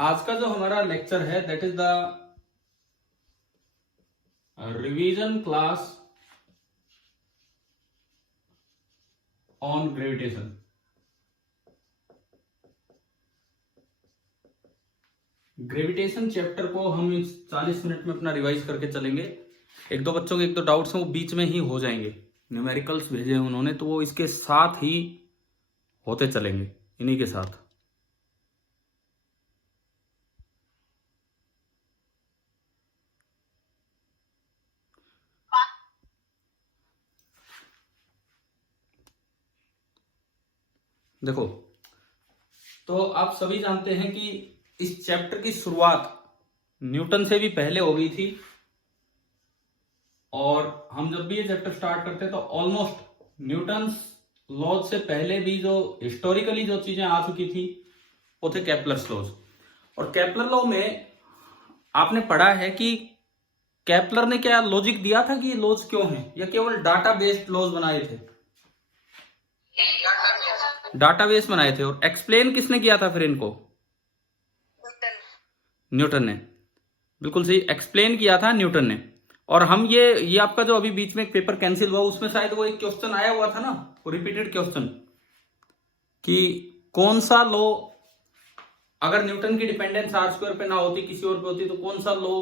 आज का जो हमारा लेक्चर है that is the revision class on gravitation. Gravitation chapter को हम इस 40 मिनट में अपना रिवाइज करके चलेंगे। एक दो बच्चों के एक दो डाउट्स हैं वो बीच में ही हो जाएंगे। न्यूमेरिकल्स भेजे हैं उन्होंने तो वो इसके साथ ही होते चलेंगे, इन्हीं के साथ। देखो, तो आप सभी जानते हैं कि इस चैप्टर की शुरुआत न्यूटन से भी पहले हो गई थी और हम जब भी ये चैप्टर स्टार्ट करते हैं तो ऑलमोस्ट न्यूटन्स लॉज से पहले भी जो हिस्टोरिकली जो चीजें आ चुकी थी वो थे केपलर्स लॉज। और केपलर लॉ में आपने पढ़ा है कि केपलर ने क्या लॉजिक दिया था कि ये लॉज क्यों हैं, या केवल डाटा बेस्ड लॉज बनाए थे? डाटाबेस बनाए थे। और एक्सप्लेन किसने किया था फिर इनको? न्यूटन ने। बिल्कुल सही, एक्सप्लेन किया था न्यूटन ने। और हम ये आपका जो अभी बीच में एक पेपर कैंसिल हुआ उसमें शायद वो एक क्वेश्चन आया हुआ था ना, वो रिपीटेड क्वेश्चन, कि कौन सा लॉ अगर न्यूटन की डिपेंडेंस आर स्क्वायर पे ना होती किसी और पे होती तो कौन सा लॉ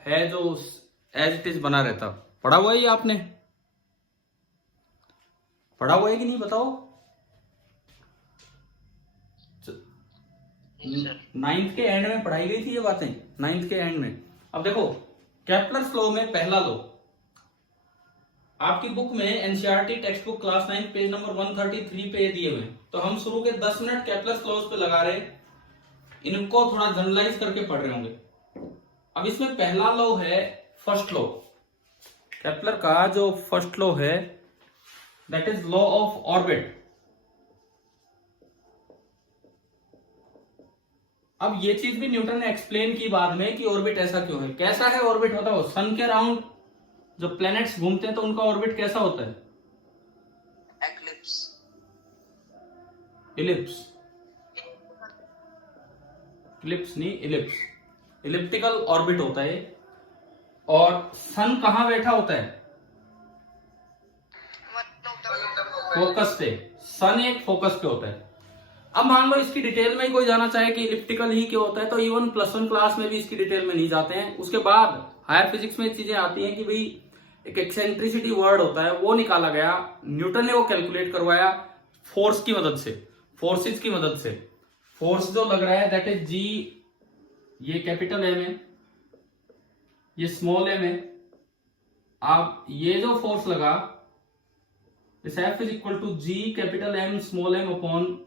है जो एज इट इज बना रहता? पढ़ा हुआ है ये आपने? पढ़ा हुआ है कि नहीं बताओ? नाइन्थ के एंड में पढ़ाई गई थी ये बातें, नाइन्थ के एंड में। अब देखो, केपलर्स लॉ में पहला लॉ आपकी बुक में NCERT text book class 9 page number 133 पे दिए हुए। तो हम शुरू के 10 मिनट केपलर्स लॉज पे लगा रहे, इनको थोड़ा जनरलाइज करके पढ़ रहे होंगे। अब इसमें पहला लॉ है फर्स्ट लॉ, केपलर का जो फर्स्ट लॉ है that is law of orbit. अब ये चीज भी न्यूटन ने एक्सप्लेन की बाद में कि ऑर्बिट ऐसा क्यों है। कैसा है ऑर्बिट होता है? सन के अराउंड जो प्लैनेट्स घूमते हैं तो उनका ऑर्बिट कैसा होता है? एक्लिप्स, इलिप्स, इलिप्स नहीं, इलिप्स, इलिप्टिकल ऑर्बिट होता है। और सन कहां बैठा होता है? फोकस पे। सन एक फोकस पे होता है। अब मान लो इसकी डिटेल में ही कोई जाना चाहे कि इलिप्टिकल ही क्यों होता है, तो इवन +1 क्लास में भी इसकी डिटेल में नहीं जाते हैं। उसके बाद हायर फिजिक्स में चीजें आती हैं कि भाई एक एक्सेंट्रिसिटी वर्ड होता है, वो निकाला गया, न्यूटन ने वो कैलकुलेट करवाया फोर्स की मदद से, फोर्सेस की मदद से। फोर्स जो लग रहा है दैट इज जी, ये कैपिटल एम है, ये स्मॉल एम है। अब ये जो फोर्स लगा इस F is equal to G capital M small M upon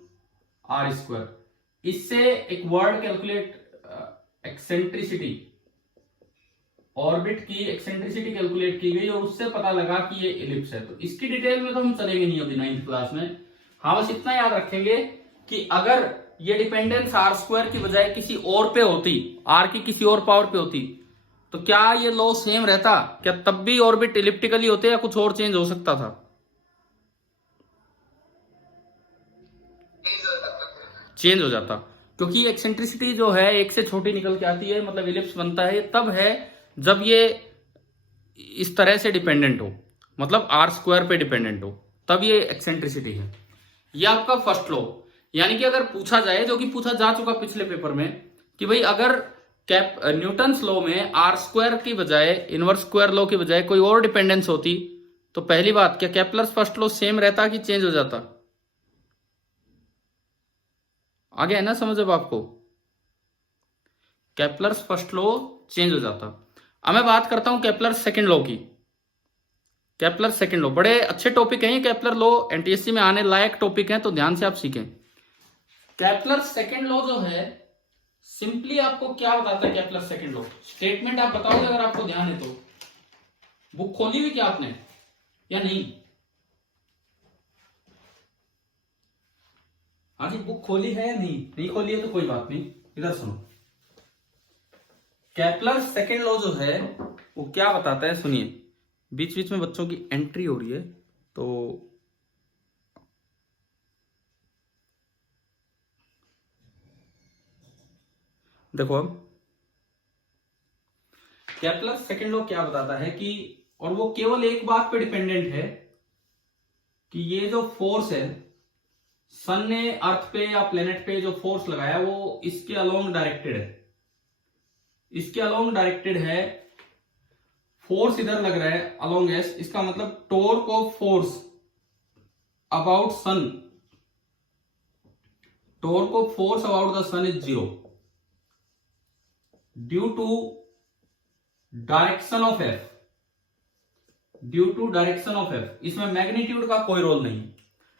are square. इससे एक वर्ड कैलकुलेट, एक्सेंट्रिसिटी, ऑर्बिट की एक्सेंट्रिसिटी कैलकुलेट की गई और उससे पता लगा कि ये इलिप्स है। तो इसकी डिटेल में तो हम चलेंगे नहीं अभी 9th क्लास में। हाँ, बस इतना याद रखेंगे कि अगर ये डिपेंडेंस आर स्क्वायर की बजाय किसी और पे होती, आर की किसी और पावर पे होती, तो क्या ये लॉ सेम रहता? क्या तब भी ऑर्बिट इलिप्टिकली होते या कुछ और चेंज हो सकता था? चेंज हो जाता, क्योंकि एक्सेंट्रिसिटी जो है एक से छोटी निकल के आती है, मतलब इलिप्स बनता है तब है जब ये इस तरह से डिपेंडेंट हो, मतलब आर स्क्वायर पे डिपेंडेंट हो, तब ये एक्सेंट्रिसिटी है। ये आपका फर्स्ट लॉ। यानी कि अगर पूछा जाए, जो कि पूछा जा चुका पिछले पेपर में, कि भाई अगर न्यूटन्स लॉ में आर स्क्वायर की बजाय, इनवर्स स्क्वायर लॉ की बजाय कोई और डिपेंडेंस होती, तो पहली बात, क्या केपलर्स फर्स्ट लॉ सेम रहता कि चेंज हो जाता? आगे है ना समझ अब आपको? केपलर्स फर्स्ट लॉ चेंज हो जाता। अब मैं बात करता हूं केपलर सेकंड लॉ की। केपलर सेकंड लॉ बड़े अच्छे टॉपिक हैं, केपलर लॉ एनटीएससी में आने लायक टॉपिक हैं, तो ध्यान से आप सीखें। केपलर सेकंड लॉ जो है सिंपली आपको क्या बताता है? केपलर सेकंड लॉ स्टेटमेंट आप बताओगे अगर आपको ध्यान है तो। बुक खोली हुई क्या आपने या नहीं? हाँ जी, बुक खोली है या नहीं? नहीं खोली है तो कोई बात नहीं, इधर सुनो। केपलर सेकंड लॉ जो है वो क्या बताता है, सुनिए। बीच बीच में बच्चों की एंट्री हो रही है तो देखो अब केपलर सेकंड लॉ क्या बताता है कि, और वो केवल एक बात पे डिपेंडेंट है कि ये जो फोर्स है, सन ने अर्थ पे या प्लेनेट पे जो फोर्स लगाया वो इसके अलोंग डायरेक्टेड है, इसके अलोंग डायरेक्टेड है। फोर्स इधर लग रहा है अलोंग एस, इसका मतलब torque of force about sun, torque of force about the sun is 0 due to direction of F, due to direction of F. इसमें मैग्नीट्यूड का कोई रोल नहीं,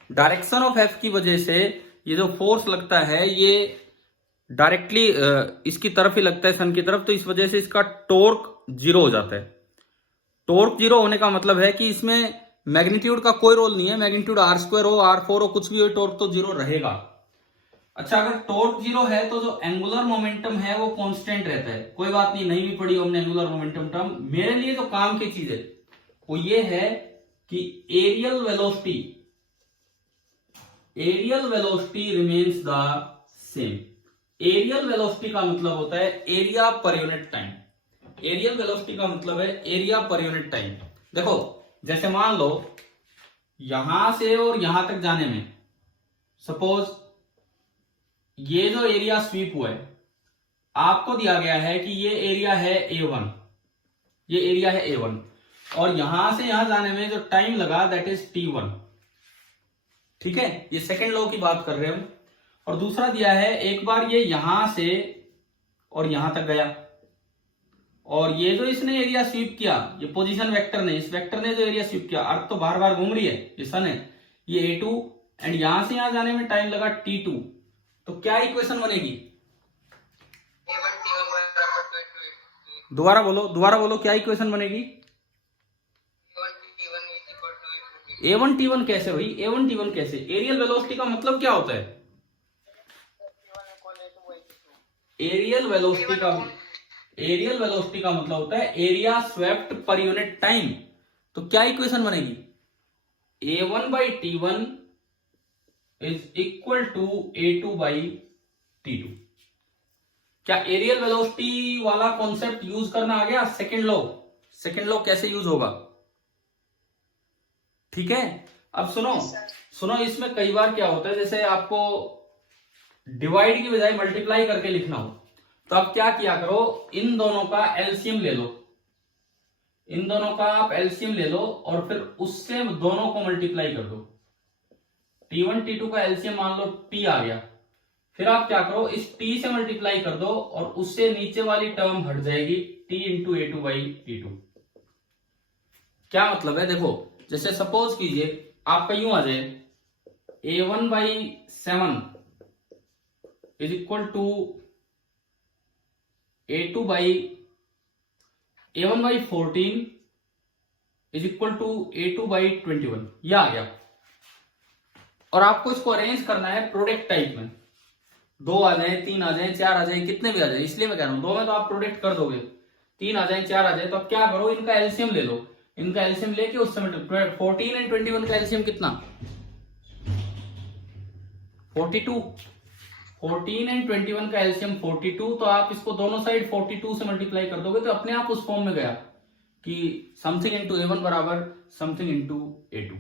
डायरेक्शन ऑफ एफ की वजह से ये जो फोर्स लगता है ये डायरेक्टली इसकी तरफ ही लगता है, सन की तरफ, तो इस वजह से इसका टॉर्क 0 हो जाता है। टॉर्क 0 होने का मतलब है कि इसमें मैग्नीट्यूड का कोई रोल नहीं है, मैग्नीट्यूड r² हो r4 हो कुछ भी हो, टॉर्क तो 0 रहेगा। अच्छा, अगर टॉर्क 0 है तो जो एंगुलर मोमेंटम है वो कांस्टेंट रहता है। कोई बात नहीं, नहीं भी पढ़ी हमने एंगुलर मोमेंटम टर्म। मेरे लिए जो काम की चीज है वो ये है कि areal velocity, areal velocity remains the same. Areal velocity का मतलब होता है area per unit time, areal velocity का मतलब है एरिया पर यूनिट टाइम। देखो जैसे मान लो यहां से और यहां तक जाने में, सपोज ये जो एरिया स्वीप हुआ है, आपको दिया गया है कि ये एरिया है A1, ये एरिया है A1, और यहां से यहां जाने में जो टाइम लगा दैट इज T1। ठीक है, ये सेकेंड लॉ की बात कर रहे हैं हम। और दूसरा दिया है, एक बार ये यहां से और यहां तक गया, और ये जो इसने एरिया स्वीप किया, ये पोजीशन वेक्टर ने, इस वेक्टर ने जो एरिया स्वीप किया, अर्थ तो बार बार घूम रही है, ये सन है, ये A2, एंड यहां से यहां जाने में टाइम लगा T2। तो क्या इक्वेशन बनेगी? दोबारा बोलो, दोबारा बोलो, क्या इक्वेशन बनेगी? A1 T1 कैसे भाई? A1 T1 कैसे? एरियल वेलोसिटी का मतलब क्या होता है? एरियल वेलोसिटी का मतलब होता है area swept per unit time. तो क्या इक्वेशन बनेगी? A1/T1 is equal to A2/T2। क्या एरियल वेलोसिटी वाला कॉन्सेप्ट यूज करना आ गया? सेकेंड लॉ, सेकेंड लॉ कैसे यूज होगा? ठीक है, अब सुनो, इसमें कई बार क्या होता है, जैसे आपको डिवाइड की बजाय मल्टीप्लाई करके लिखना हो, तो आप क्या किया करो, इन दोनों का एलसीएम ले लो, इन दोनों का आप एलसीएम ले लो और फिर उससे दोनों को मल्टीप्लाई कर दो। T1 T2 का एलसीएम मान लो T आ गया, फिर आप क्या करो, इस T से मल्टीप्लाई कर दो और उससे नीचे वाली टर्म हट जाएगी, T इंटू A2/T2। क्या मतलब है? देखो जैसे सपोज कीजिए आपका यूं आ जाए, A1/7 is equal to A1/14 is equal to A2/21, यह आ गया। और आपको इसको अरेंज करना है प्रोडक्ट टाइप में, 2 आ जाए, 3 आ जाए, 4 आ जाए, कितने भी आ जाए, इसलिए मैं कह रहा हूं 2 में तो आप प्रोडक्ट कर दोगे, 3 आ जाए, 4 आ जाए, तो आप क्या करो, इनका एलसीएम ले लो, इनका एलसीएम लेके उससे 14 एंड 21 का एलसीएम कितना? 42। 14 एंड 21 का एलसीएम 42, तो आप इसको दोनों साइड 42 से मल्टीप्लाई कर दोगे तो अपने आप उस फॉर्म में गया कि समथिंग इंटू A1 बराबर समथिंग इंटू A2।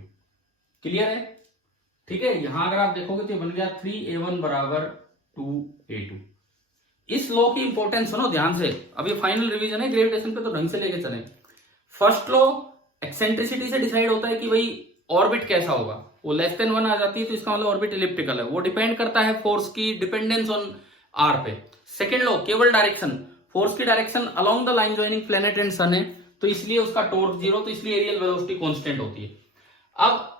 क्लियर है? ठीक है, यहां अगर आप देखोगे तो बन गया 3A1 बराबर 2A2। इस लॉ की इंपॉर्टेंस सुनो ध्यान से, अब ये फाइनल रिवीजन है ग्रेविटेशन पे, तो ढंग से लेके चले। फर्स्ट लॉ एक्सेंट्रिसिटी से डिसाइड होता है कि भाई ऑर्बिट कैसा होगा, वो लेस देन 1 आ जाती है तो इसका मतलब ऑर्बिट इलिप्टिकल है, वो डिपेंड करता है फोर्स की डिपेंडेंस ऑन आर पे। सेकेंड लॉ केवल डायरेक्शन, फोर्स की direction along the line joining planet and sun है, तो इसलिए उसका टॉर्क 0, तो इसलिए एरियल वेलोसिटी कांस्टेंट होती है। अब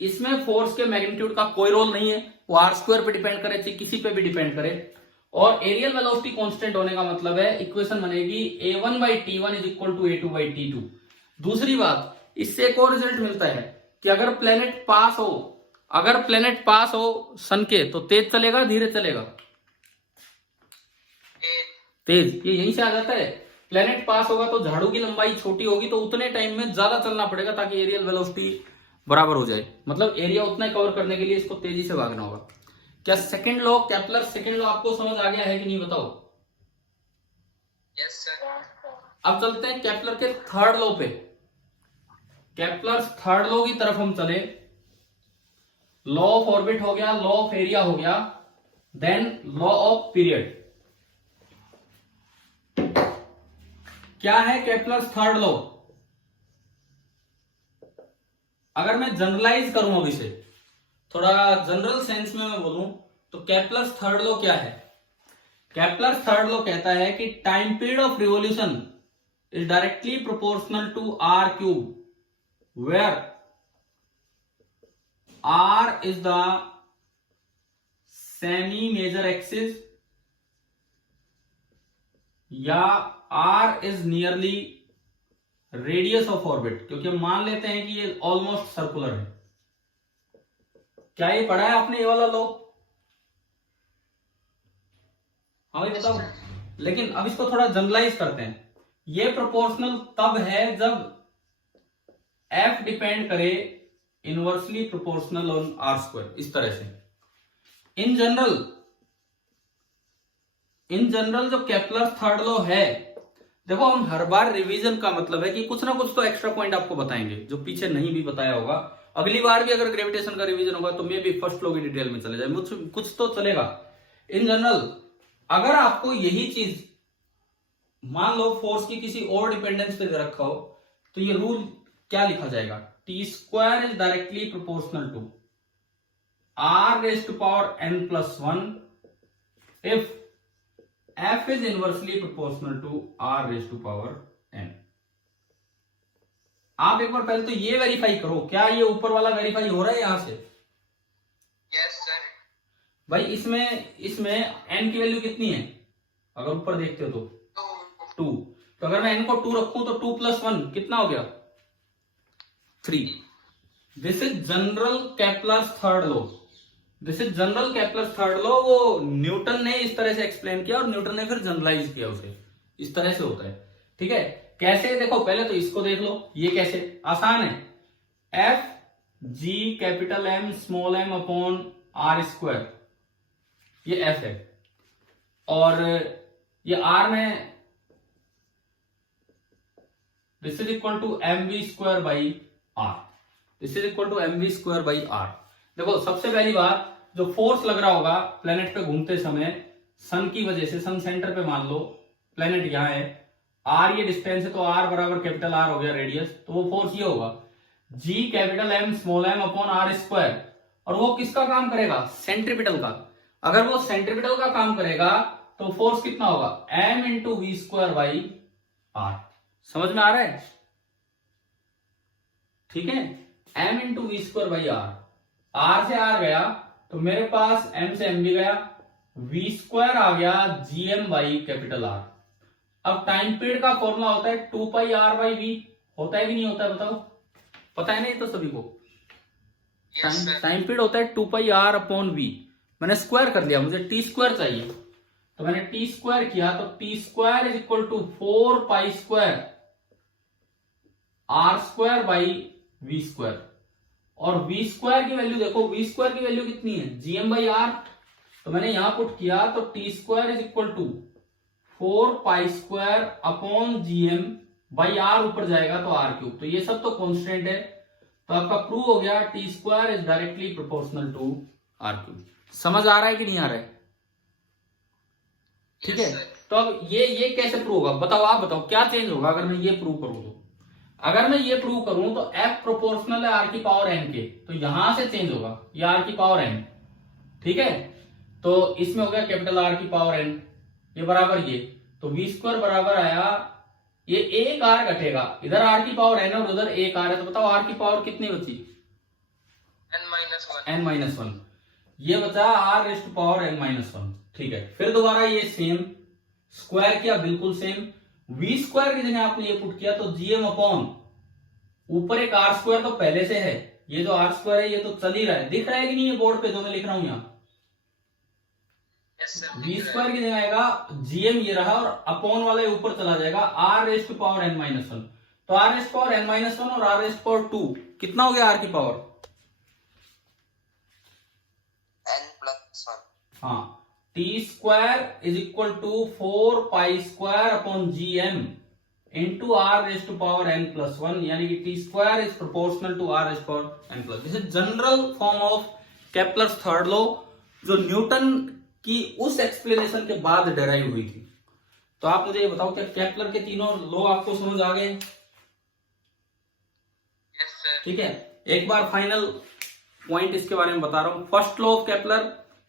इसमें फोर्स के मैग्नीट्यूड का कोई रोल नहीं है, वो r² पे डिपेंड करे, चाहे किसी पे भी डिपेंड करे, और एरियल वेलोसिटी कांस्टेंट होने का मतलब है इक्वेशन बनेगी A1/T1 is equal to A2/T2। दूसरी बात, इससे एक और रिजल्ट मिलता है कि अगर प्लेनेट पास हो सन के, तो तेज चलेगा धीरे चलेगा? तेज। ये यहीं से आ जाता है, प्लेनेट पास होगा तो झाड़ू की लंबाई छोटी होगी, तो उतने टाइम में ज्यादा चलना पड़ेगा ताकि एरियल वेलोसिटी बराबर हो जाए, मतलब एरिया उतना कवर करने के लिए इसको तेजी से भागना होगा। क्या second law, Kepler second law आपको समझ आ गया है कि नहीं बताओ? Yes, sir. अब चलते हैं केपलर के थर्ड लॉ पे। केपलर थर्ड लॉ की तरफ हम चले। लॉ ऑफ ऑर्बिट हो गया, लॉ ऑफ एरिया हो गया, देन लॉ ऑफ पीरियड। क्या है केपलर थर्ड लॉ? अगर मैं जनरलाइज करूं, अब इसे थोड़ा जनरल सेंस में मैं बोलूं तो केपलर थर्ड लॉ क्या है? केपलर थर्ड लॉ कहता है कि time period of revolution is directly proportional to are cube, where r is the semi major axis या r is nearly radius of orbit, क्योंकि हम मान लेते हैं कि ये ऑलमोस्ट सर्कुलर है। क्या ये पढ़ा है आपने ये वाला लॉ? हाँ भाई बताओ। लेकिन अब इसको थोड़ा जनरलाइज करते हैं। ये प्रोपोर्शनल तब है जब एफ डिपेंड करे inversely proportional on R square, इस तरह से। इन जनरल जो केपलर थर्ड लॉ है, देखो हम हर बार रिवीजन का मतलब है कि कुछ ना कुछ तो एक्स्ट्रा पॉइंट आपको बताएंगे जो पीछे नहीं भी बताया होगा। अगली बार भी अगर ग्रेविटेशन का रिवीजन होगा तो मे भी फर्स्ट लॉ की डिटेल में चले जाए, मुझे कुछ तो चलेगा। इन जनरल अगर आपको यही चीज मान लो फोर्स की किसी और डिपेंडेंस पे रखा हो तो ये रूल क्या लिखा जाएगा? T square is directly proportional to R raise to power N plus one if F is inversely proportional to R raise to power N. आप एक बार पहले तो ये वेरीफाई करो, क्या ये ऊपर वाला वेरीफाई हो रहा है यहां से? Yes, sir. भाई इसमें एन की वैल्यू कितनी है अगर ऊपर देखते हो तो 2। तो अगर मैं एन को 2 रखूं तो 2 + 1 कितना हो गया? 3। This is general Kepler third law. This is general Kepler third law. वो न्यूटन ने इस तरह से एक्सप्लेन किया और न्यूटन ने फिर जनरलाइज किया उसे। इस तरह से होता है, ठीक है। कैसे? देखो पहले तो इसको देख लो, ये कैसे आसान है। F G capital M small M upon are square, ये एफ है, और ये आर में this is equal to M V square by R. This is equal to M V square by R. देखो सबसे पहली बात, जो फोर्स लग रहा होगा प्लेनेट पे घूमते समय सन की वजह से, सन सेंटर पे मान लो प्लेनेट यहां है, आर ये डिस्टेंस है तो आर बराबर कैपिटल आर हो गया रेडियस, तो वो फोर्स ये होगा G capital M small M upon are square. और वो किसका काम करेगा? सेंट्रीपिटल का। अगर वो सेंट्रीपिटल का काम करेगा तो फोर्स कितना होगा? M into V square by R. समझ में आ रहा है? ठीक है, M into V square by R. R से आर गया तो मेरे पास एम से एम भी गया, वी स्क्वायर आ गया G M by capital R. अब टाइम पीरियड का फॉर्मूला होता है 2 पाई आर बाई वी। होता है कि नहीं होता है बताओ? पता है नहीं तो सभी को? टाइम पीरियड होता है 2 पाई आर अपॉन वी। मैंने स्क्वायर कर लिया, मुझे टी स्क्वायर चाहिए तो मैंने टी स्क्वायर किया, तो T square is equal to 4 pi square R square by V square. और वी स्क्वायर की वैल्यू देखो, वी स्क्वायर की वैल्यू कितनी है? GM by R. तो मैंने यहां पुट किया तो T square is equal to 4 pi square upon GM by R, ऊपर जाएगा तो आर क्यूब। तो ये सब तो कांस्टेंट है, तो आपका प्रूव हो गया T square is directly proportional to are cube. समझ आ रहा है कि नहीं आ रहा है? ठीक है, तो अब ये कैसे प्रूव होगा बताओ? आप बताओ क्या चेंज होगा अगर मैं ये प्रूव करूं तो? अगर मैं ये प्रूव करूं तो एफ प्रोपोर्शनल है आर की पावर एन के, तो यहां से चेंज होगा ये आर की पावर एन। ठीक है, तो इसमें हो गया कैपिटल आर की पावर एन, ये बराबर ये, तो वी स्क्वायर बराबर आया, ये एक आर घटेगा, इधर आर की पावर एन और उधर एक आर है, तो बताओ आर की पावर कितनी बची? n-1। ये बचा are raise to power n-1। ठीक है, फिर दोबारा ये सेम स्क्वायर किया, बिल्कुल सेम। वी स्क्वायर की जगह आपने ये पुट किया तो जीएम अपॉन ऊपर एक आर स्क्वायर तो पहले से है, ये जो आर स्क्वायर है ये तो चल ही रहा है, दिख रहा है कि नहीं ये बोर्ड पे जो मैं लिख रहा हूं यहाँ? वी स्क्वायर की जगह आएगा जीएम ये रहा और अपॉन वाला ऊपर चला जाएगा are raise to power n-1। तो are raise to power n-1 और आर रेज़ टू पावर 2 कितना हो गया आर की पावर? n+1। हाँ, T² is equal to 4π² upon GM into r⁴n+1, यानी कि T² is proportional to r⁴n+1। This is general form of Kepler's third law, जो Newton की उस एक्सप्लेनेशन के बाद डेराइव हुई थी। तो आप मुझे ये बताओ, क्या केपलर के तीनों लॉ आपको समझ आ गए? Yes, sir. ठीक है, एक बार फाइनल पॉइंट इसके बारे में बता रहा हूं। First law of Kepler,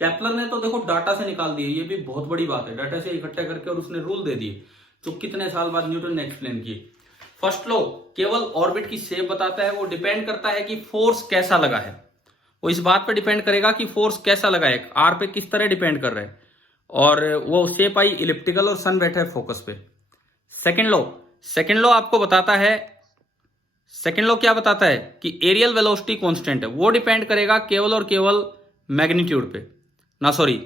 Kepler ने तो देखो डाटा से निकाल दिए, ये भी बहुत बड़ी बात है, डाटा से इकट्ठा करके और उसने रूल दे दिए जो कितने साल बाद न्यूटन ने एक्सप्लेन किए। फर्स्ट लॉ केवल ऑर्बिट की शेप बताता है, वो डिपेंड करता है कि फोर्स कैसा लगा है, वो इस बात पे डिपेंड करेगा कि फोर्स कैसा लगा है, आर पे किस तरह डिपेंड कर रहा है, और वो शेप आई इलिप्टिकल और सन बैठा है फोकस पे। सेकेंड लॉ आपको बताता है, सेकेंड लॉ क्या बताता है कि एरियल वेलोसिटी कांस्टेंट है, वो डिपेंड करेगा केवल और केवल मैग्नीट्यूड पे, ना सॉरी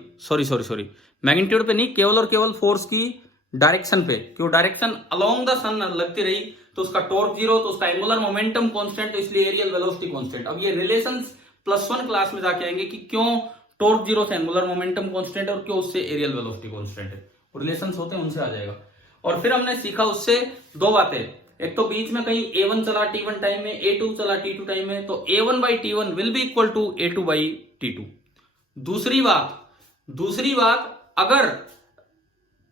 मैग्नीट्यूड पे नहीं, केवल और केवल फोर्स की डायरेक्शन पे। क्यों? डायरेक्शन अलोंग द सन लगती रही तो उसका टॉर्क 0, तो उसका एंगुलर मोमेंटम कांस्टेंट, तो इसलिए एरियल वेलोसिटी कांस्टेंट। अब ये रिलेशंस +1 क्लास में जाके आएंगे कि क्यों टॉर्क 0 से एंगुलर मोमेंटम कांस्टेंट और क्यों उससे एरियल वेलोसिटी कांस्टेंट है, रिलेशंस होते हैं उनसे आ जाएगा। और फिर हमने सीखा उससे दो बातें, एक तो बीच में कहीं A1 चला T1 टाइम में, A2 चला T2 टाइम में, तो A1/T1 will be equal to A2/T2। दूसरी बात अगर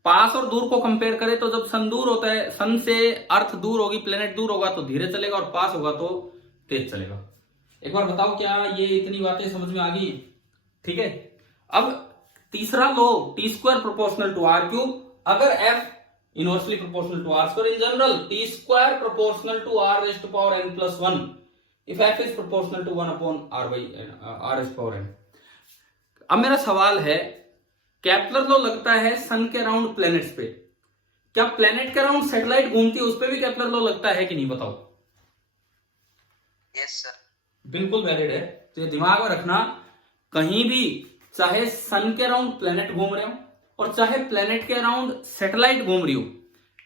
पास और दूर को कंपेयर करें तो जब सन दूर होता है, सन से अर्थ दूर होगी, प्लेनेट दूर होगा तो धीरे चलेगा, और पास होगा तो तेज चलेगा। एक बार बताओ, क्या ये इतनी बातें समझ में आ गई? ठीक है, अब तीसरा लो, T² प्रोपोर्शनल टू r³, अगर F inversely proportional to r², in general T² proportional to r⁴n+1 if F is proportional to 1/r⁴n। अब मेरा सवाल है, केपलर लॉ लगता है सन के अराउंड प्लैनेट्स पे, क्या प्लैनेट के अराउंड सैटेलाइट घूमती है उस पे भी केपलर लॉ लगता है कि नहीं? बताओ। Yes, sir. बिल्कुल वैलिड है, तो ये दिमाग में रखना, कहीं भी चाहे सन के अराउंड प्लैनेट घूम रहे हो और चाहे प्लैनेट के अराउंड सैटेलाइट घूम रही हो,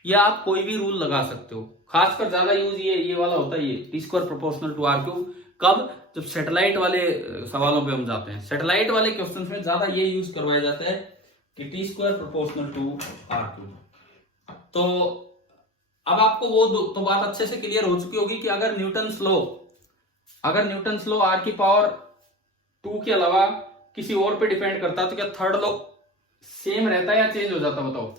या आप कोई भी रूल लगा सकते हो। खासकर ज्यादा यूज ये वाला होता है, ये T² प्रोपोर्शनल टू r³। कब? जब सैटेलाइट वाले सवालों पे हम जाते हैं, सैटेलाइट वाले क्वेश्चंस में ज्यादा ये यूज करवाया जाता है कि T² प्रोपोर्शनल टू r³। तो अब आपको वो तो बात अच्छे से क्लियर हो चुकी होगी कि अगर न्यूटन्स लॉ r⁴ के अलावा किसी और पे डिपेंड करता है, तो क्या थर्ड लॉ सेम रहता है या चेंज हो जाता? बताओ।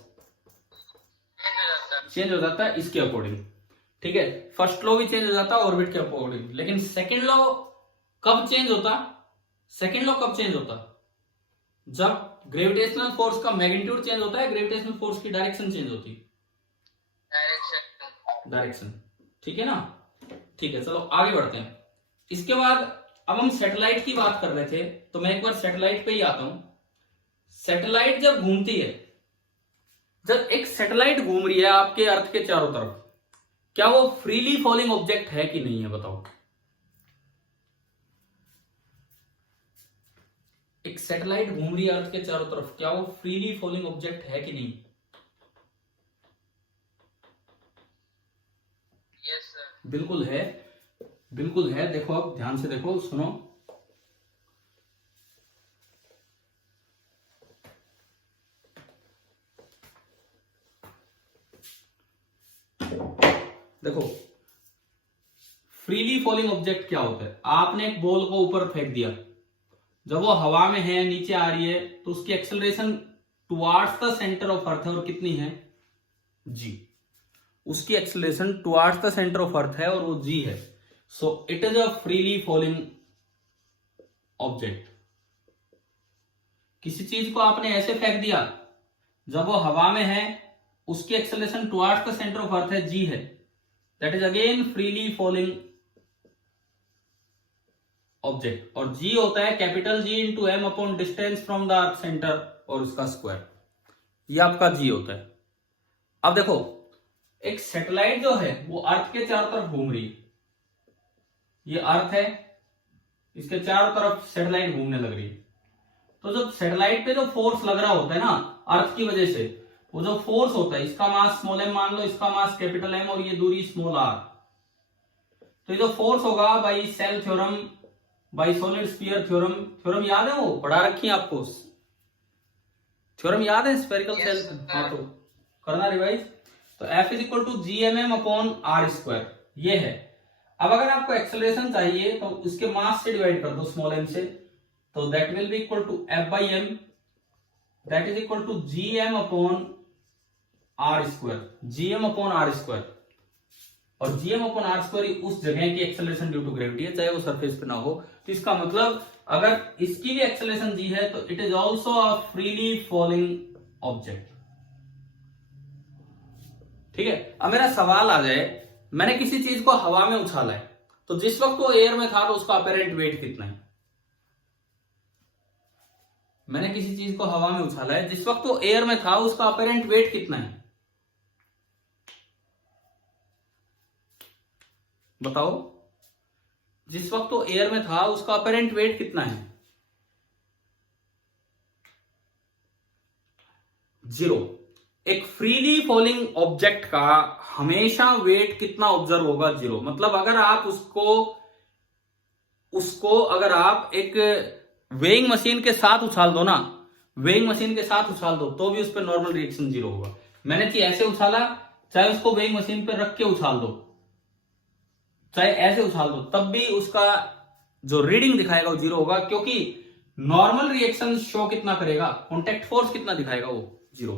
चेंज हो जाता है इसके अकॉर्डिंग। ठीक है, फर्स्ट लॉ भी चेंज हो जाता है ऑर्बिट के अकॉर्डिंग, लेकिन सेकंड लॉ कब चेंज होता? जब ग्रेविटेशनल फोर्स का मैग्नीट्यूड चेंज होता है, ग्रेविटेशनल फोर्स की डायरेक्शन चेंज होती है। डायरेक्शन, ठीक है ना? ठीक है, चलो आगे बढ़ते हैं। इसके बाद अब हम सैटेलाइट की बात कर रहे थे, तो मैं एक बार सैटेलाइट पे ही आता हूं। सैटेलाइट जब घूमती है, जब एक सैटेलाइट घूम रही है आपके अर्थ के चारों तरफ, क्या वो फ्रीली फॉलिंग ऑब्जेक्ट है कि नहीं है? बताओ। एक सैटेलाइट घूम रही है अर्थ के चारों तरफ, क्या वो फ्रीली फॉलिंग ऑब्जेक्ट है कि नहीं? Yes, sir. बिल्कुल है। देखो, अब ध्यान से देखो, सुनो। देखो, फ्रीली फॉलिंग ऑब्जेक्ट क्या होता है? आपने एक बॉल को ऊपर फेंक दिया, जब वो हवा में है, नीचे आ रही है, तो उसकी acceleration towards the centre of earth है, और कितनी है? g। उसकी acceleration towards the centre of earth है और वो g है। So it is a freely falling object. किसी चीज को आपने ऐसे फेंक दिया, जब वो हवा में है, उसकी acceleration towards the centre of earth है, g है, that is again freely falling object. और g होता है capital G into m upon distance from the earth centre और उसका स्क्वायर, ये आपका g होता है। अब देखो, एक सैटेलाइट जो है वो अर्थ के चारों तरफ घूम रही है, ये अर्थ है, इसके चारों तरफ सैटेलाइट घूमने लग रही है। तो जब सैटेलाइट पे जो फोर्स लग रहा होता है ना अर्थ की वजह से, वो जो फोर्स होता है, इसका मास स्मॉल m मान लो, इसका मास कैपिटल M और ये दूरी स्मॉल r, तो ये जो फोर्स होगा by shell theorem, by solid sphere theorem याद है? वो पढ़ा रखी है आपको। थ्योरम याद है स्फेरिकल Yes, सेल? sir. हाँ, तो करना रिवाइज। तो F is equal to G M M upon are square, ये है। अब अगर आपको एक्सेलरेशन चाहिए तो उसके मास से डिवाइड कर दो, स्मॉल m से, तो that will be equal to F by M, that is equal to G M upon are square, G M upon are square. और जीएम अपॉन आर स्क्वायर उस जगह की एक्सेलरेशन ड्यू टू ग्रेविटी है, चाहे वो surface पे ना हो। तो इसका मतलब अगर इसकी भी एक्सेलरेशन जी है तो it is also a freely falling object. ठीक है, अब मेरा सवाल आ जाए, मैंने किसी चीज को हवा में उछाला है, तो जिस वक्त वो एयर में था तो उसका अपेरेंट वेट कितना है? मैंने किसी चीज को हवा में उछाला है, जिस वक्त वो एयर में था उसका अपेरेंट वेट कितना है? बताओ, जिस वक्त वो एयर में था उसका अपेरेंट वेट कितना है? 0। एक फ्रीली फॉलिंग ऑब्जेक्ट का हमेशा वेट कितना ऑब्जर्व होगा? 0। मतलब अगर आप उसको अगर आप एक वेइंग मशीन के साथ उछाल दो ना, वेइंग मशीन के साथ उछाल दो तो भी उस पर नॉर्मल रिएक्शन 0 होगा। मैंने चाहे ऐसे उछाला, चाहे उसको वेइंग मशीन पे रख के उछाल दो, चाहे ऐसे उछाल दो, तब भी उसका जो रीडिंग दिखाएगा वो 0 होगा, क्योंकि नॉर्मल रिएक्शन शो कितना करेगा, कॉन्टेक्ट फोर्स कितना दिखाएगा, वो 0।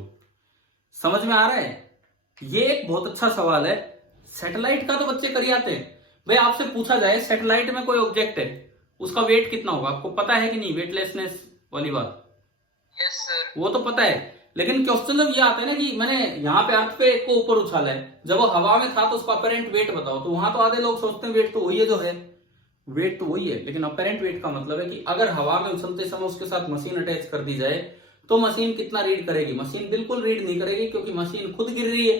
समझ में आ रहा है? ये एक बहुत अच्छा सवाल है। सैटेलाइट का तो बच्चे कर ही आते हैं। भाई आपसे पूछा जाए सैटेलाइट में कोई ऑब्जेक्ट है, उसका वेट कितना होगा? आपको पता है कि नहीं? वेटलेसनेस वाली बात, Yes, sir. वो तो पता है, लेकिन क्वेश्चन जब ये आता है ना कि मैंने यहाँ पे अर्थ पे को ऊपर उछाला है, जब वो हवा में था तो उसका अपेरेंट वेट बताओ, तो वहां तो आधे लोग सोचते हैं वेट तो वही है जो है, वेट तो वही है, लेकिन अपेरेंट वेट का मतलब है कि अगर हवा में उछलते समय उसके साथ मशीन अटैच कर दी जाए तो मशीन कितना रीड करेगी? मशीन बिल्कुल रीड नहीं करेगी, क्योंकि मशीन खुद गिर रही है,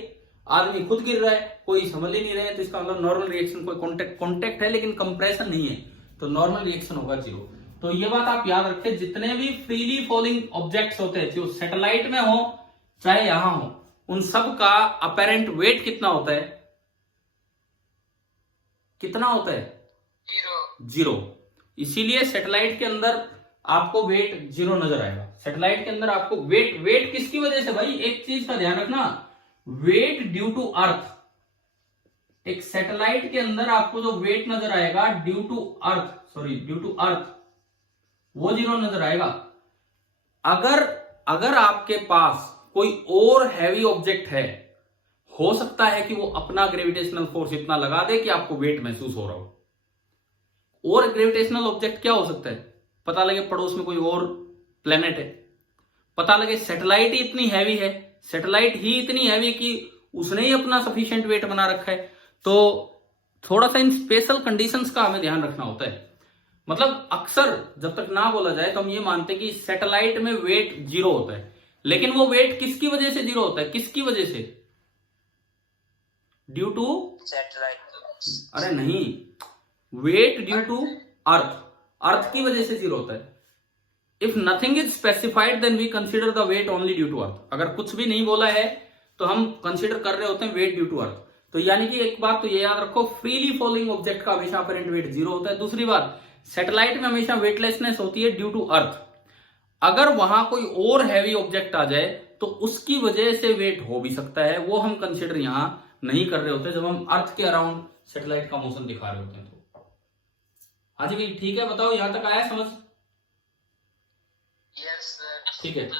आदमी खुद गिर रहा है, कोई समझ ही नहीं रहे, तो इसका मतलब नॉर्मल रिएक्शन, कोई कॉन्टेक्ट है लेकिन कंप्रेशन नहीं है, तो नॉर्मल रिएक्शन होगा 0। तो ये बात आप याद रखें, जितने भी फ्रीली फॉलिंग ऑब्जेक्ट्स होते हैं, जो सैटेलाइट में हो चाहे यहां हो, उन सब का अपेरेंट वेट कितना होता है? कितना होता है? 0। इसीलिए सैटेलाइट के अंदर आपको वेट 0 नजर आएगा। सैटेलाइट के अंदर आपको वेट किसकी वजह से? भाई एक चीज का ध्यान रखना, वेट ड्यू टू अर्थ। एक सैटेलाइट के अंदर आपको जो वेट नजर आएगा ड्यू टू अर्थ, वो 0 नजर आएगा। अगर आपके पास कोई और हैवी ऑब्जेक्ट है, हो सकता है कि वो अपना ग्रेविटेशनल फोर्स इतना लगा दे कि आपको वेट महसूस हो रहा हो। और ग्रेविटेशनल ऑब्जेक्ट क्या हो सकता है? पता लगे पड़ोस में कोई और प्लेनेट है, पता लगे सैटेलाइट ही इतनी हैवी है, सैटेलाइट ही इतनी हैवी कि उसने ही अपना सफिशिएंट वेट बना रखा है। तो थोड़ा सा इन स्पेशल कंडीशंस का हमें ध्यान रखना होता है। मतलब अक्सर जब तक ना बोला जाए तो हम ये मानते हैं कि सैटेलाइट में वेट 0 होता है, लेकिन वो वेट किसकी वजह से 0 होता है? किसकी वजह से? Due to Satellite. अरे नहीं, वेट ड्यू टू अर्थ की वजह से 0 होता है। If nothing is specified then we consider the weight only due to earth. अगर कुछ भी नहीं बोला है तो हम कंसीडर कर रहे होते हैं वेट ड्यू टू अर्थ। तो यानी कि एक बात तो ये याद रखो, फ्रीली फॉलिंग ऑब्जेक्ट का हमेशा अपेरेंट वेट 0 होता है। दूसरी बात, सैटेलाइट में हमेशा वेटलेसनेस होती है ड्यू टू अर्थ। अगर वहां कोई और हैवी ऑब्जेक्ट आ जाए तो उसकी वजह से वेट हो भी सकता है, वो हम कंसीडर यहां नहीं कर रहे होते जब हम अर्थ के अराउंड सैटेलाइट का मोशन दिखा रहे होते हैं। तो हाँ जी भाई, ठीक है, बताओ यहां तक आया समझ? Yes, sir. ठीक है,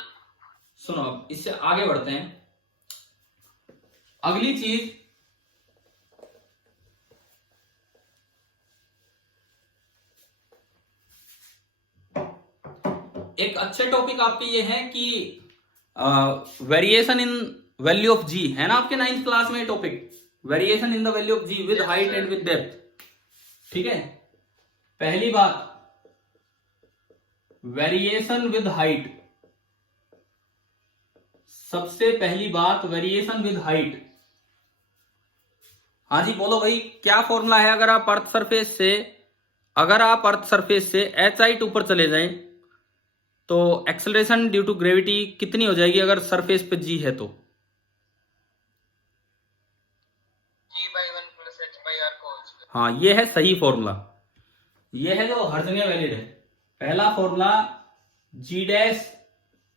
सुनो अब इससे आगे बढ़ते हैं। अगली चीज, एक अच्छे टॉपिक आपके ये है कि variation in value of G, है ना आपके 9th क्लास में topic, variation in the value of G with height and with depth. ठीक है, पहली बात, वेरिएशन विद हाइट, सबसे पहली बात वेरिएशन विद हाइट। हाँ जी बोलो भाई, क्या फॉर्मूला है? अगर आप अर्थ सरफेस से एच हाइट ऊपर चले जाएं तो एक्सेलरेशन ड्यू टू ग्रेविटी कितनी हो जाएगी अगर सरफेस पे जी है तो? G/1 plus H/R को हाँ, ये है सही फॉर्मूला, ये है जो हर जगह वैलिड है। पहला formula G dash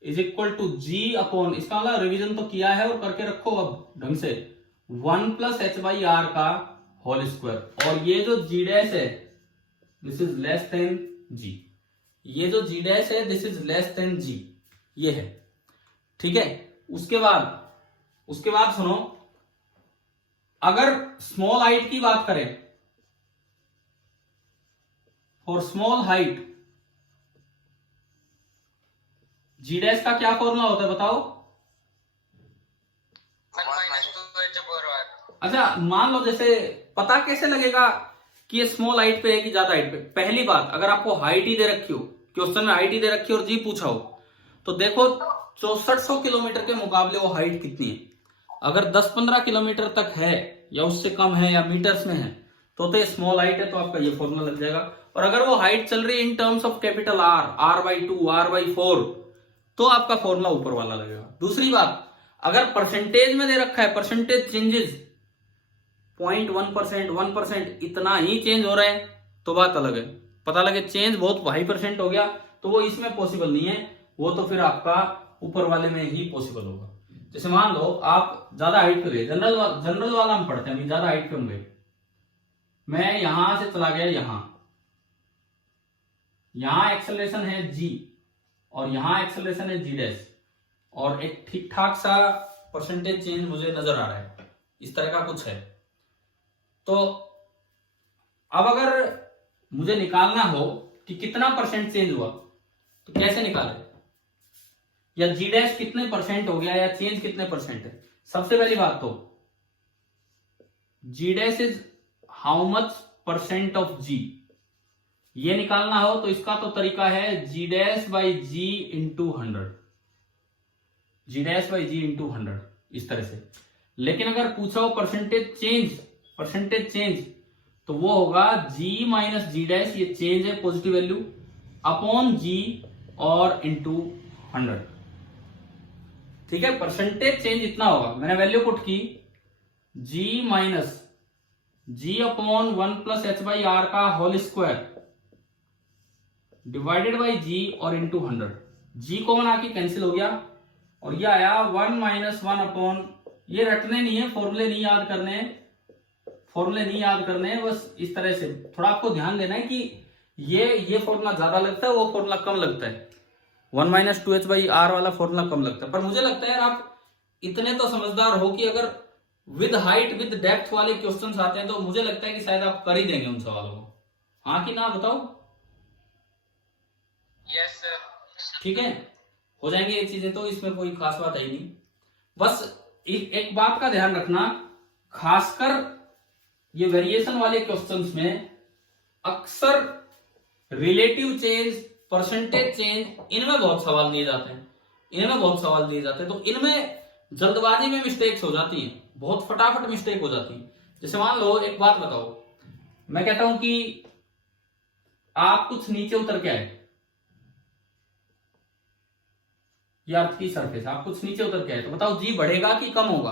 is equal to G upon, इसका मतलब रिवीजन तो किया है और करके रखो अब ढंग से, 1 प्लस एच बाई आर का होल स्क्वायर। और ये जो जी डैश है दिस इज लेस देन जी, ये जो जी डैश है दिस इज लेस देन जी, ये है। ठीक है, उसके बाद सुनो, अगर स्मॉल हाइट की बात करें, for small height G dash का क्या फॉर्मूला होता है बताओ? 1 minus 2h upon r. अच्छा, मान लो जैसे पता कैसे लगेगा कि ये स्मॉल हाइट पे है कि ज्यादा हाइट पे? पहली बात, अगर आपको हाइट ही दे रखी हो, क्वेश्चन में हाइट ही दे रखी हो और जी पूछा हो, तो देखो 6400 किलोमीटर के मुकाबले वो हाइट कितनी है। अगर 10-15 किलोमीटर तक है या उससे कम है या मीटर्स में है तो ये स्मॉल हाइट है, तो आपका ये फॉर्मूला लग जाएगा। और अगर वो हाइट चल रही है in terms of capital R, r/2, r/4, तो आपका फॉर्मूला ऊपर वाला लगेगा। दूसरी बात, अगर परसेंटेज में दे रखा है परसेंटेज चेंजेस 0.1%, 1%, इतना ही चेंज हो रहा है तो बात अलग है। पता लगे चेंज बहुत हाई परसेंट हो गया तो वो इसमें पॉसिबल नहीं है, वो तो फिर आपका ऊपर वाले में ही पॉसिबल होगा। जैसे मान लो आप ज्यादा हाइट पे गए, जनरल वाला हम पढ़ते हैं, अभी ज्यादा हाइट पे हम गए, मैं यहां से चला गया यहां एक्सेलरेशन है g और यहां एक्सेलरेशन है g डैश, और एक ठीक ठाक सा परसेंटेज चेंज मुझे नजर आ रहा है, इस तरह का कुछ है। तो अब अगर मुझे निकालना हो कि कितना परसेंट चेंज हुआ तो कैसे निकाले, या जी डैश कितने परसेंट हो गया या चेंज कितने परसेंट है? सबसे पहली बात तो g dash is how much percent of g, ये निकालना हो तो इसका तो तरीका है g dash by g into 100, g dash by g into 100, इस तरह से। लेकिन अगर पूछा हो परसेंटेज चेंज तो वो होगा g माइनस जी डैश, ये चेंज है पॉजिटिव वैल्यू, अपॉन g और इंटू 100। ठीक है, परसेंटेज चेंज इतना होगा, मैंने वैल्यू पुट की g माइनस g upon 1 plus h by r का whole square divided by g और इंटू 100। g कॉमन आके कैंसिल हो गया और ये आया 1 माइनस 1 अपॉन, ये रटने नहीं है, फॉर्मूले नहीं याद करने हैं, बस इस तरह से थोड़ा आपको ध्यान देना है कि ये फॉर्मूला ज्यादा लगता है, वो फॉर्मूला कम लगता है, 1 माइनस 2h बाई आर वाला फॉर्मूला कम लगता है। पर मुझे लगता है यार आप इतने तो समझदार हो कि अगर विद हाइट विद डेप्थ वाले क्वेश्चंस आते हैं तो मुझे लगता है कि शायद आप कर ही देंगे उन सवालों को। हाँ कि ना बताओ? Yes sir. ठीक है, हो जाएंगे ये चीजें, तो इसमें कोई खास बात है ही नहीं। बस एक बात का ध्यान रखना, खासकर ये वेरिएशन वाले क्वेश्चंस में अक्सर रिलेटिव चेंज, परसेंटेज चेंज, इनमें बहुत सवाल दिए जाते हैं, तो इनमें जल्दबाजी में मिस्टेक्स हो जाती हैं, बहुत फटाफट मिस्टेक हो जाती है। जैसे मान लो एक बात बताओ, मैं कहता हूं कि आप कुछ नीचे उतर के आए, ये अर्थ की सरफेस, आप कुछ नीचे उतर के आए, तो बताओ जी बढ़ेगा कि कम होगा?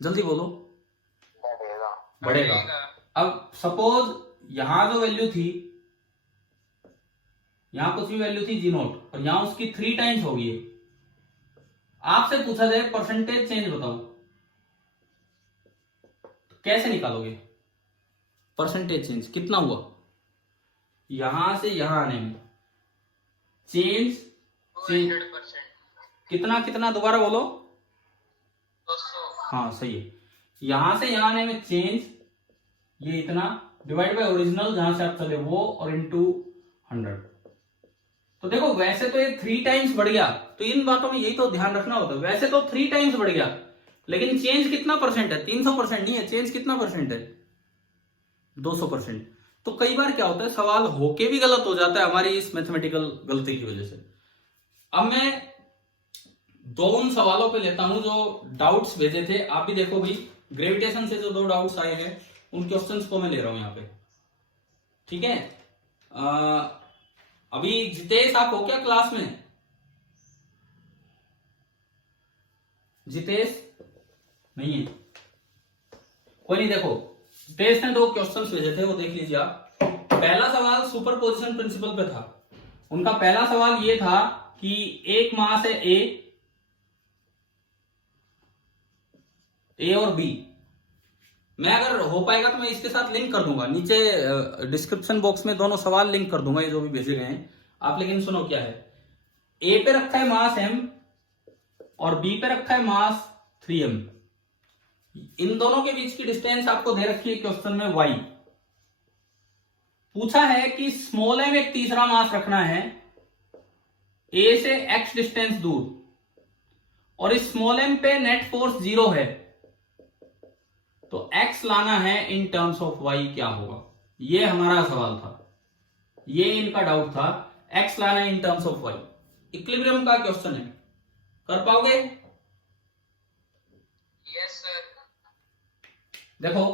जल्दी बोलो। बढ़ेगा। अब सपोज यहां जो वैल्यू थी, यहां कुछ भी वैल्यू थी g0 और यहां उसकी 3 टाइम्स हो गई है, आपसे पूछा जाए परसेंटेज चेंज बताओ, तो कैसे निकालोगे परसेंटेज चेंज कितना हुआ? यहां से यहां आने में चेंज 200%. कितना दोबारा बोलो। 200. हाँ सही है, यहां से यहां आने में चेंज ये इतना डिवाइड बाय ओरिजिनल जहां से आप चले वो और इंटू 100। तो देखो वैसे तो ये 3 टाइम्स बढ़ गया, तो इन बातों में यही तो ध्यान रखना होता है, वैसे तो 3 टाइम्स बढ़ गया लेकिन चेंज कितना परसेंट है? 300% नहीं है, चेंज कितना परसेंट है? 200%। तो कई बार क्या होता है सवाल होके भी गलत हो जाता है हमारी इस मैथमेटिकल गलती की वजह से। अब मैं दो उन सवालों पे लेता हूं जो डाउट्स भेजे थे, आप भी देखो भाई, ग्रेविटेशन से जो 2 डाउट्स आए हैं उन क्वेश्चंस को मैं ले रहा हूं यहाँ पे। ठीक है, अभी जितेश आप हो क्या क्लास में? जितेश नहीं है, कोई नहीं, देखो जितेश ने 2 क्वेश्चंस भेजे थे, वो देख लीजिए आप। पहला सवाल सुपरपोजिशन प्रिंसिपल पे था, उनका पहला सवाल ये था कि एक मास है ए और बी। मैं अगर हो पाएगा तो मैं इसके साथ लिंक कर दूंगा, नीचे डिस्क्रिप्शन बॉक्स में दोनों सवाल लिंक कर दूंगा, ये जो भी भेजे गए हैं आप। लेकिन सुनो क्या है, ए पे रखा है मास m और बी पे रखा है मास 3m। इन दोनों के बीच की डिस्टेंस आपको दे रखी है क्वेश्चन में y। पूछा है कि स्मॉल m एक तीसरा मास रखना है a से x डिस्टेंस दूर, और इस स्मॉल m पे नेट फोर्स 0 है, तो x लाना है इन टर्म्स ऑफ y क्या होगा। ये हमारा सवाल था, ये इनका डाउट था, x लाना है in terms of y। Equilibrium का क्वेश्चन है, कर पाओगे? Yes sir. देखो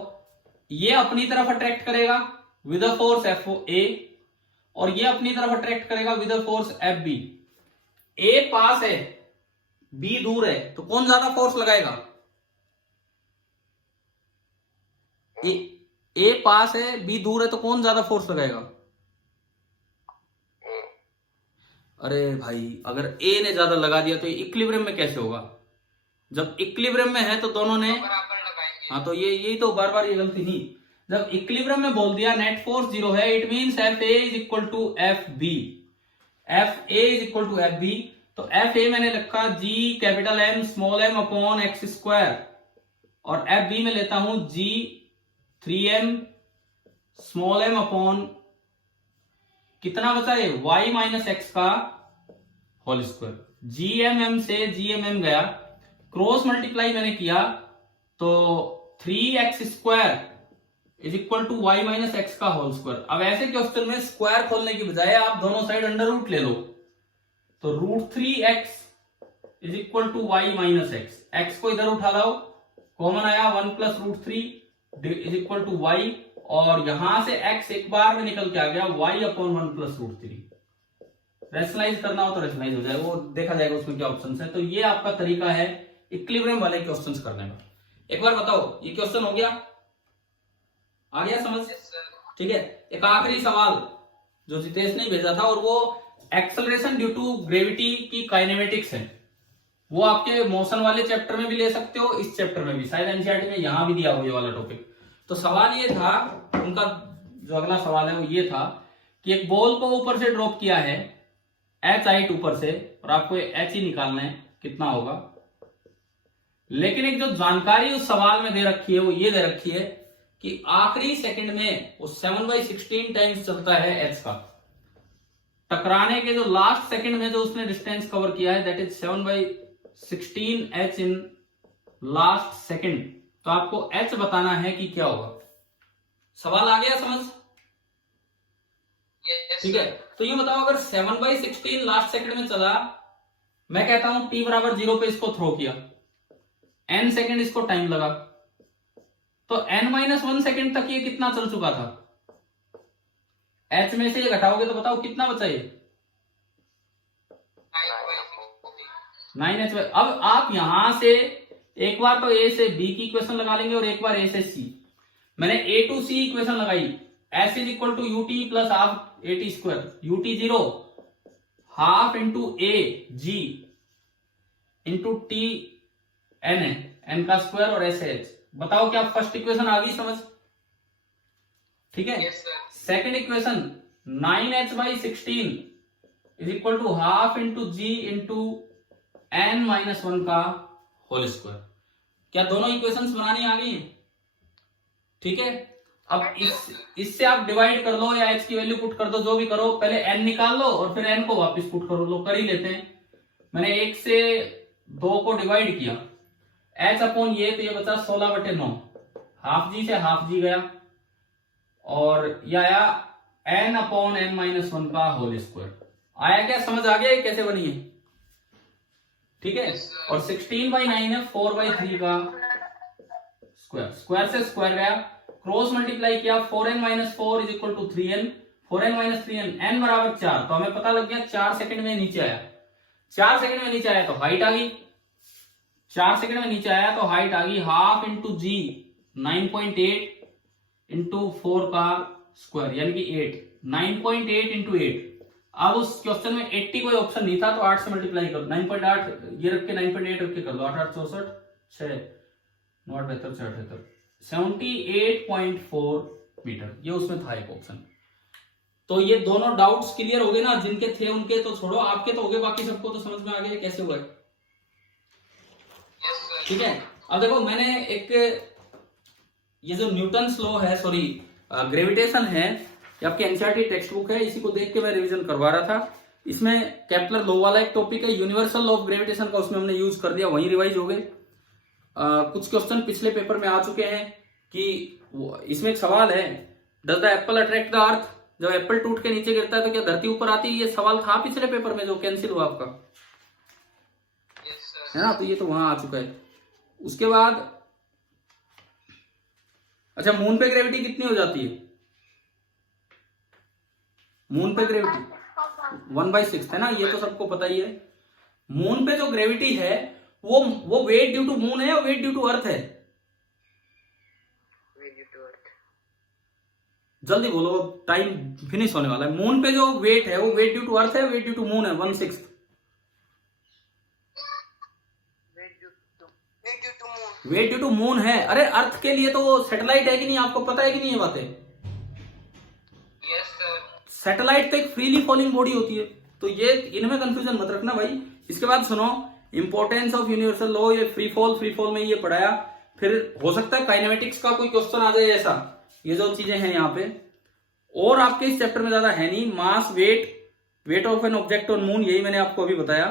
ये अपनी तरफ अट्रैक्ट करेगा विद अ फोर्स FA और ये अपनी तरफ अट्रैक्ट करेगा with a force FB। A पास है B दूर है, तो कौन ज्यादा फोर्स लगाएगा? A पास है B दूर है, तो कौन ज्यादा फोर्स लगाएगा? अरे भाई अगर A ने ज्यादा लगा दिया तो इक्विलिब्रियम में कैसे होगा? जब इक्विलिब्रियम में है तो दोनों ने, बराबर लगाएंगे। हाँ तो यही तो बार बार ये गलती थी। जब इक्विलिब्रियम में बोल दिया नेट फोर्स 0 है, it means FA is equal to FB। FA is equal to FB, तो FA मैंने रखा G capital M small m upon x square, और FB में लेता हूं G 3m small m upon कितना बचा है y माइनस एक्स का होल स्क्वायर। GMM से GMM गया, क्रॉस मल्टीप्लाई मैंने किया तो 3x square is equal to y minus X का होल स्क्वायर। अब ऐसे क्वेश्चन में स्क्वायर खोलने की बजाय आप दोनों साइड अंडर रूट ले लो, तो √3x is equal to y minus X. X को इधर उठा लाओ, कॉमन आया 1 plus √3 is equal to y, और यहां से x एक बार में निकल के आ गया y अपॉन 1 प्लस √3। रेशनलाइज करना हो तो रेशनलाइज हो जाएगा, वो देखा जाएगा उसमें क्या ऑप्शन है। तो ये आपका तरीका है इक्विलिब्रियम वाले क्वेश्चंस करने का। एक बार बताओ ये क्वेश्चन हो गया, आ गया समझ? ठीक है, एक आखिरी सवाल जो जितेश ने भेजा था, और वो एक्सेलरेशन ड्यू टू ग्रेविटी की काइनेमेटिक्स है। वो आपके मोशन वाले चैप्टर में भी ले सकते हो, इस चैप्टर में भी, शायद एनसीईआरटी में यहां भी दिया हो ये वाला टॉपिक। तो सवाल ये था उनका, जो अगला सवाल है वो ये था कि एक बॉल को ऊपर से ड्रॉप किया है h हाइट ऊपर से, और आपको h ही निकालना है कितना होगा। लेकिन एक जो जानकारी उस सवाल में दे रखी है वो ये दे रखी है कि आखिरी सेकंड में वो 7/16 टाइम्स चलता है h का। टकराने के जो लास्ट सेकंड में जो उसने डिस्टेंस कवर किया है that is 7/16 h in last second. तो आपको h बताना है कि क्या होगा। सवाल आ गया समझ? ठीक है, तो ये बताओ अगर 7/16 लास्ट सेकंड में चला, मैं कहता हूं t बराबर 0 पे इसको थ्रो किया, n सेकंड इसको टाइम लगा, तो n-1 सेकंड तक ये कितना चल चुका था? h में से ये घटाओगे तो बताओ कितना बचा ये? 9h। अब आप यहां से एक बार तो a से b की इक्वेशन लगा लेंगे और एक बार a से c। मैंने a to c इक्वेशन लगाई, s is equal to ut plus half at square, ut 0 half into a g into t n है, n का स्क्वायर और s h। बताओ क्या फर्स्ट इक्वेशन आ गई समझ? ठीक है, second equation 9h/16 is equal to half into g into n-1 का होल स्क्वायर। क्या दोनों इक्वेशंस बनानी आ गई? ठीक है, अब इससे आप डिवाइड कर लो या h की वैल्यू पुट कर दो, जो भी करो, पहले n निकाल लो और फिर n को वापस पुट करो। लो कर ही लेते हैं। मैंने 1 से 2 को डिवाइड किया, h अपॉन ये, तो ये बचा 16/9, हाफ जी से हाफ जी गया, और ये आया n अपॉन n-1 का होल स्क्वायर। आया क्या? समझ आ गया कैसे बनी है? ठीक है, और 16/9 है 4/3 का स्क्वायर, स्क्वायर से स्क्वायर गया, क्रॉस मल्टीप्लाई किया, 4n-4 is equal to 3n, 4n-3n, n बराबर 4। तो हमें पता लग गया 4 सेकंड में नीचे आया। 4 सेकंड में नीचे आया तो हाइट आ गई, 4 सेकंड में नीचे आया तो हाइट आ गई हाफ इंटू जी 9.8 इंटू 4 का स्क्वायर, यानी कि 8, 9.8 इंटू 8, अब उस क्वेश्चन में 80 कोई ऑप्शन नहीं था, तो 8 से मल्टीप्लाई करो, 9.8 ये रख के 9.8 रख के कर लो, 8 8 64 6 9 72 6 78 78.4 मीटर, ये उसमें था एक ऑप्शन। तो ये दोनों डाउट्स क्लियर हो गए ना, जिनके थे उनके तो छोड़ो, आपके तो हो गए, बाकी सबको तो समझ में आ गया कैसे हुआ है। Yes, sir. ठीक है, अब देखो मैंने एक ये जो न्यूटन्स लॉ है, सॉरी ग्रेविटेशन है, ये आपके एनसीईआरटी टेक्स्ट बुक है, इसी को देख के मैं रिवीजन करवा रहा था। इसमें केपलर लॉ वाला एक टॉपिक है, यूनिवर्सल लॉ ऑफ ग्रेविटेशन का, उसमें हमने यूज कर दिया, वहीं रिवाइज हो गए। कुछ क्वेश्चन पिछले पेपर में आ चुके हैं कि इसमें एक सवाल है, does the Apple attract the earth, जब एप्पल टूट के नीचे गिरता है तो क्या धरती ऊपर आती है, ये सवाल था पिछले पेपर में जो कैंसिल हुआ आपका, Yes, sir. है ना, तो ये तो वहां आ चुका है। उसके बाद अच्छा, मून पे ग्रेविटी कितनी हो जाती है, मून पे ग्रेविटी 1/6 है ना, ये तो सबको पता ही है। मून पे जो ग्रेविटी है वो वेट ड्यू टू मून है या वेट ड्यू टू अर्थ है, जल्दी बोलो, टाइम फिनिश होने वाला है। मून पे जो वेट है वो वेट ड्यू टू अर्थ है, वेट ड्यू टू मून है 1/6, वेट ड्यू टू मून है। अरे अर्थ के लिए तो वो सैटेलाइट है कि नहीं, आपको पता है कि नहीं ये बातें, Yes, sir. सैटेलाइट तो एक फ्रीली फॉलिंग बॉडी होती है, तो ये इनमें कंफ्यूजन मत रखना भाई। इसके बाद सुनो, इंपॉर्टेंस ऑफ यूनिवर्सल लॉ, ये फ्री फॉल में ये पढ़ाया, फिर हो सकता है काइनेमेटिक्स का कोई क्वेश्चन आ जाए ऐसा, ये जो चीजें हैं यहाँ पे, और आपके इस चैप्टर में ज्यादा है नहीं। Mass, weight of an object on moon, यही मैंने आपको अभी बताया,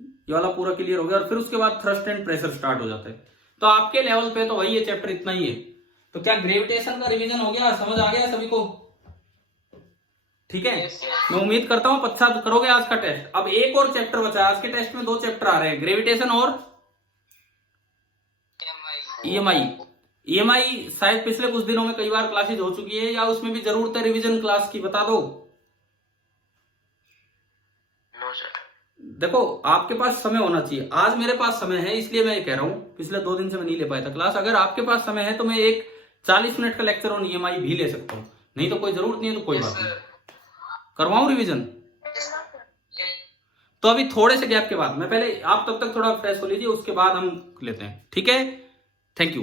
ये वाला पूरा क्लियर हो गया, और फिर उसके बाद थ्रस्ट एंड प्रेशर स्टार्ट हो जाता है। तो आपके लेवल पे तो वही ये चैप्टर इतना ही है। तो क्या ग्रेविटेशन का रिवीजन हो गया, समझ आ गया सभी को? ठीक है, मैं उम्मीद करता हूं अच्छा करोगे आज का टेस्ट। अब एक और चैप्टर बचा है, आज के टेस्ट में 2 चैप्टर आ रहे हैं, ग्रेविटेशन और ईएमआई शायद पिछले कुछ दिनों में कई बार क्लासेज हो चुकी है, या उसमें भी जरूरत है रिवीजन क्लास की, बता दो। No, sir. देखो आपके पास समय होना चाहिए, आज मेरे पास समय है इसलिए मैं ये कह रहा हूं, पिछले 2 दिन से मैं नहीं ले पाया था क्लास। अगर आपके पास समय है तो मैं एक 40 मिनट का लेक्चर ऑन ईएमआई भी ले सकता हूं, नहीं तो कोई जरूरत नहीं है तो कोई बात नहीं, करवाऊं रिवीजन। तो अभी थोड़े से गैप के बाद, मैं पहले, आप तब तक थोड़ा फ्रेश हो लीजिए, उसके बाद हम लेते हैं, ठीक है। Thank you.